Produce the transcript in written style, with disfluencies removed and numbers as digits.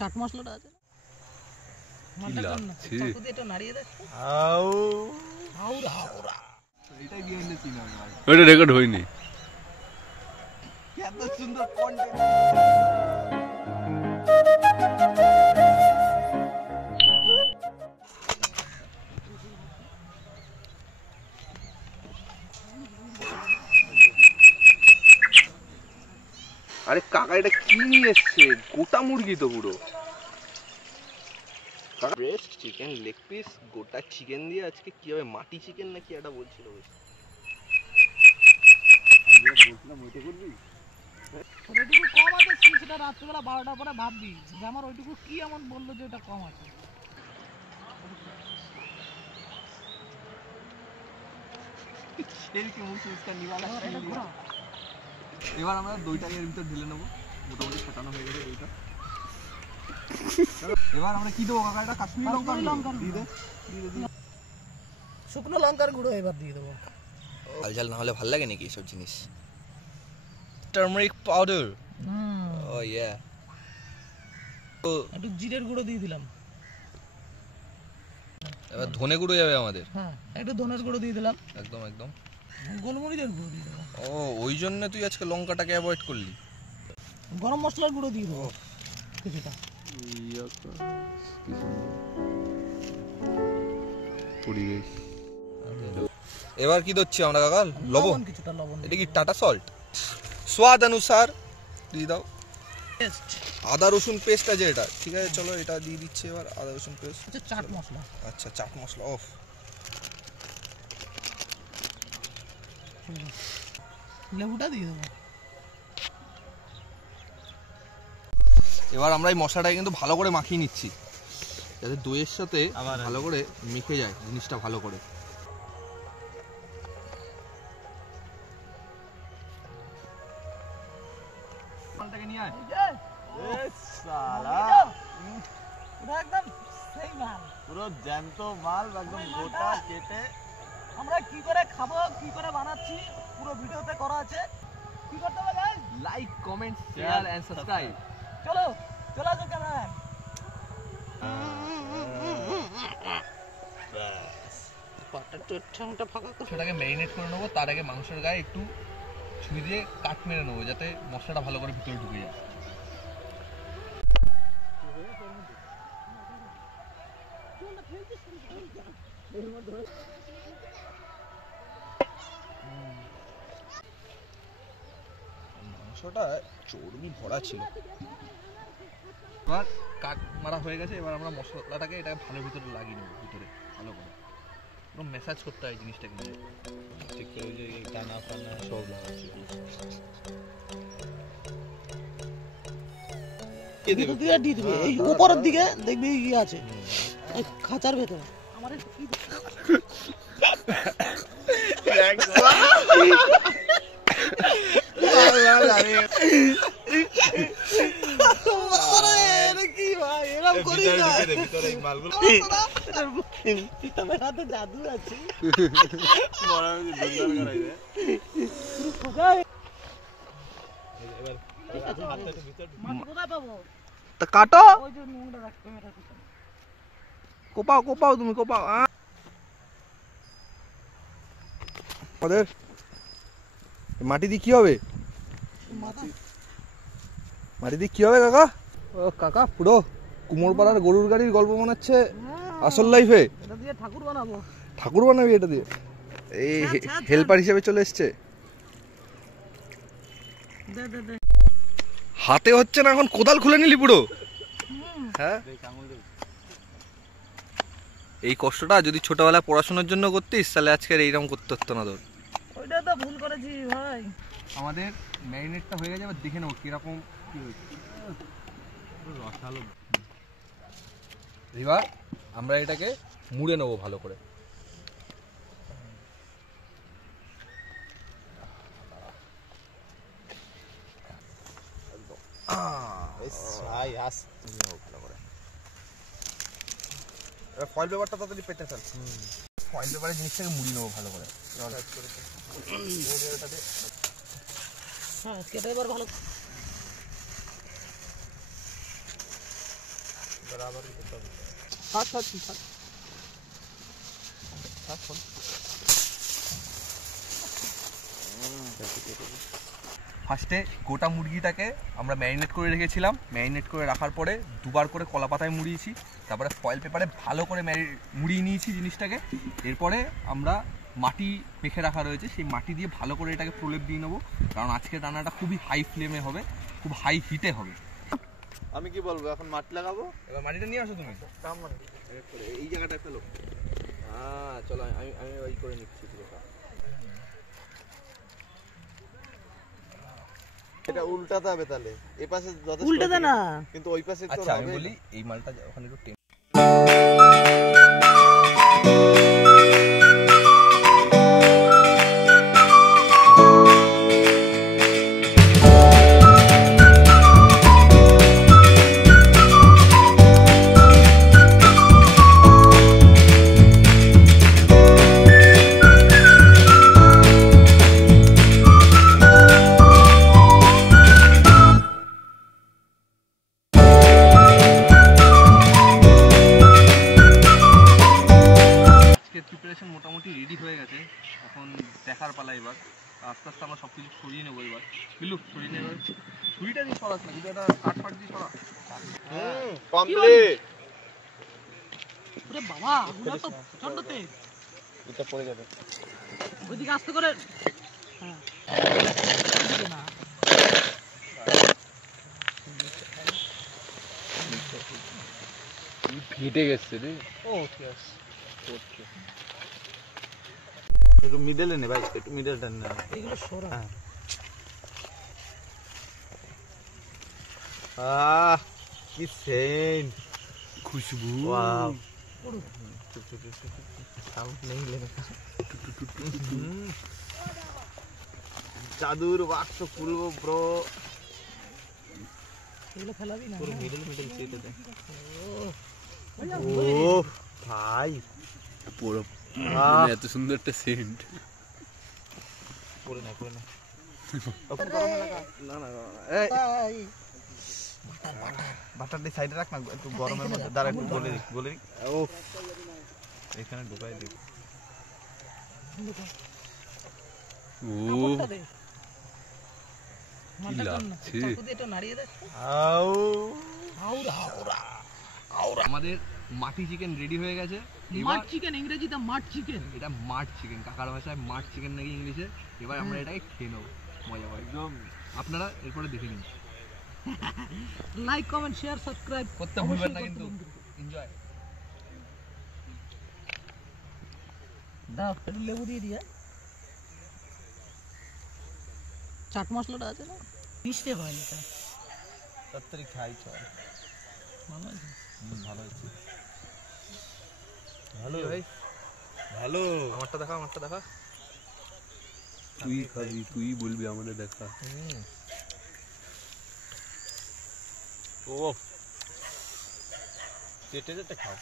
চাট মশলাটা আছে এটা নাড়িয়ে দে ওটা রেকর্ড হয়নি। এত সুন্দর কন্টেন্ট। আরে কাকা এটা কি নিয়ে এসছে? গোটা মুরগি তো পুরো। ব্রেস্ট চিকেন, লেগ পিস, গোটা চিকেন দিয়ে আজকে কি হবে? মাটি চিকেন নাকি এটা বলছিল। ওইটুকু কম আছে, সেটা রাত্রিবেলা 12টার পরে ভাববি যে আমার ওইটুকু কি এমন বললো যে ওটা কম আছে। এবার আমরা দইটাকে এর ভিতর ঢেলে নেবো। মোটামুটি ফেটানো হয়ে গেছে দইটা। এবার আমরা কি দেবো কাকা? এটা কাশ্মীরি লঙ্কা দিয়ে দে। শুকনো লঙ্কার গুঁড়ো এবার দিয়ে দেবো। ঝাল ঝাল না হলে ভালো লাগে নাকি এইসব জিনিস? Turmeric powder. Oh yeah. একটু জিরের গুঁড়ো দিয়ে দিলাম। এবার ধনে গুঁড়ো যাবে আমাদের। হ্যাঁ, একটু ধনের গুঁড়ো দিয়ে দিলাম। একদম একদম। গোলমরিচের গুঁড়ো দিয়ে দেবো। ও ওই জন্য তুই আজকে লঙ্কাটাকে অ্যাভয়েড করলি। গরম মশলার গুঁড়ো দিয়ে দেবো কিছুটা। এবার কি দিচ্ছি আমরা কাকা? লবণ। কিছুটা লবণ। এটা কি টাটা সল্ট? স্বাদ অনুসার দিয়ে দাও। আদা রসুন পেস্ট আছে এটা, ঠিক আছে? চলো এটা দিয়ে দিচ্ছি এবার, আদা রসুন পেস্ট। আচ্ছা, চাট মশলা। আচ্ছা, চাট মশলা অফ। লেবুটা দিয়ে দেবো। এবার আমরা এই মশলাটাকে কিন্তু ভালো করে মাখিয়ে নিচ্ছি, যাতে দইয়ের সাথে ভালো করে মেখে যায় জিনিসটা ভালো করে। পুরো জ্যান্ত মাল, একদম গোটা কেটে। আমরা কি করে খাবো, কি করে বানাচ্ছি, পুরো ভিডিওতে করা আছে। কি করতে হবে guys? Like, comment, share and subscribe. চলো চলে আসো ক্যামেরা। সেটাকে ম্যারিনেট করে নেবো। তার আগে মাংসের গায়ে একটু ছুরি দিয়ে কাট মেরে নেবো, যাতে মশলাটা ভালো করে ভিতরে ঢুকে যায়। মাংসটা চর্বি ভরা ছিল। এবার কাট মারা হয়ে গেছে। এবার আমরা মশলাটাকে এটাকে ভালো ভিতরে লাগিয়ে নেবো, ভিতরে ভালো করে পুরো ম্যাসাজ করতে হয় জিনিসটাকে নিয়ে। ঠিক করে যে দানা ফানা সব লাগাচ্ছি। এই উপরের দিকে দেখবি কি আছে খাঁচার ভেতরে। আমার জাদু আছে। কাটো, কোপাও কোপাও, তুমি কোপাও। আমাদের মাটি দিয়ে কি হবে? মাটি দিয়ে কি হবে কাকা? ও কাকা পুরো কুমোরপাড়ার গরুর গাড়ির গল্প মনে হচ্ছে আসল লাইফে। এটা দিয়ে ঠাকুর বানাবো। ঠাকুর বানাবি এটা দিয়ে? এই হেল্পার হিসেবে চলে এসছে। হাতে হচ্ছে না, এখন কোদাল খুলে নিলি পুরো। হ্যাঁ, এই কষ্টটা যদি ছোটবেলায় পড়াশোনার জন্য করতিস তাহলে আজকে এইরকম করতে হতো না তোর। ওইটা তো ভুল করেছি ভাই। আমাদের ম্যারিনেটটা হয়ে গেছে, এবার দেখে নেবো কিরকম কি হয়েছে। রসালো। এবার আমরা এটাকে মুড়ে নেবো ভালো করে। ফয়েল পেপারটা তাড়াতাড়ি পেতে ফেল। ফয়েল পেপারে জিনিসটাকে মুড়ি নেবো ভালো করে। হ্যাঁ, কেটে এবার ভালো। ফার্স্টে গোটা মুরগিটাকে আমরা ম্যারিনেট করে রেখেছিলাম। ম্যারিনেট করে রাখার পরে দুবার করে কলা পাতায় মুড়িয়েছি, তারপরে ফয়েল পেপারে ভালো করে মুড়িয়ে নিয়েছি জিনিসটাকে। এরপরে আমরা মাটি মেখে রাখা রয়েছে, সেই মাটি দিয়ে ভালো করে এটাকে প্রলেপ দিয়ে নেবো, কারণ আজকের রান্নাটা খুবই হাই ফ্লেমে হবে, খুব হাই হিটে হবে। আমি কি বলবো, এখন মাটি লাগাবো? এবার মাটিটা নিয়ে আসো তুমি, এই জায়গাটায় ফেলো। হ্যাঁ চলো, আমি আমি ওই করে নিচ্ছি পুরোটা। এটা উল্টাতে হবে তাহলে, এই পাশে যথেষ্ট উল্টাতে না, কিন্তু ওই পাশে তো আচ্ছা আমি হবে বলি, এই মালটা ওখানে একটু প্রিপারেশন মোটামুটি রেডি হয়ে গেছে। এখন দেখার পালা, এবার আস্তে আস্তে আমরা সব কিছু সরিয়ে নেবো। এবার বিল্লু সরিয়ে নেবে, ছুরিটা দিয়ে সরাস না, কিন্তু এটা কাট ফাট দিয়ে সরা। কমপ্লিট। ওরে বাবা, ওগুলো তো প্রচন্ড তেজ। এটা পড়ে যাবে, ওইদিকে আস্তে করে। হ্যাঁ না, ফেটে গেছে রে। ও ঠিক আছে। একটু মিডলে নে ভাই, একটু মিডলটা নে। এগুলো সরা। কি সেন্ট, খুশবু। ওয়াও, জাদুর বাক্স খুলবো ব্রো। এগুলো ফেলাবি না, পুরো মিডল চেটে দে। ও ও ভাই, পুরো এত সুন্দর একটা সেন্ট। করে না না না না, তাই বাটারটা সাইডে রাখ না, একটু গরমের মধ্যে দাঁড়া, একটু বলে দিই। ও এখানে ঢুকাই দিই। ও কাপড়টা দে। কি লাগছে। চাকু দিয়ে একটু নাড়িয়ে দে। আউ আমাদের মাটি চিকেন রেডি হয়ে গেছে। মাট চিকেন, ইংরেজিতে মাট চিকেন। এটা মাট চিকেন, কাকার ভাষায় মাট চিকেন নাকি ইংলিশে। এবার আমরা এটাকে খেয়ে নেবো মজা করে। আপনারা এরপরে দেখে নিন, লাইক কমেন্ট শেয়ার সাবস্ক্রাইব করতে ভুলবেন না কিন্তু। এনজয়। দাও একটু লেবু দিয়ে দিয়া। চাট মশলাটা আছে না, মিষ্টি হয় এটা। তাড়াতাড়ি খাই চল। ভালো আছে। ভালো হয়েছে, ভালো ভাই, ভালো। আমারটা দেখা। তুই খাবি, তুই বলবি আমাদের দেখা। ও চেটে খাও।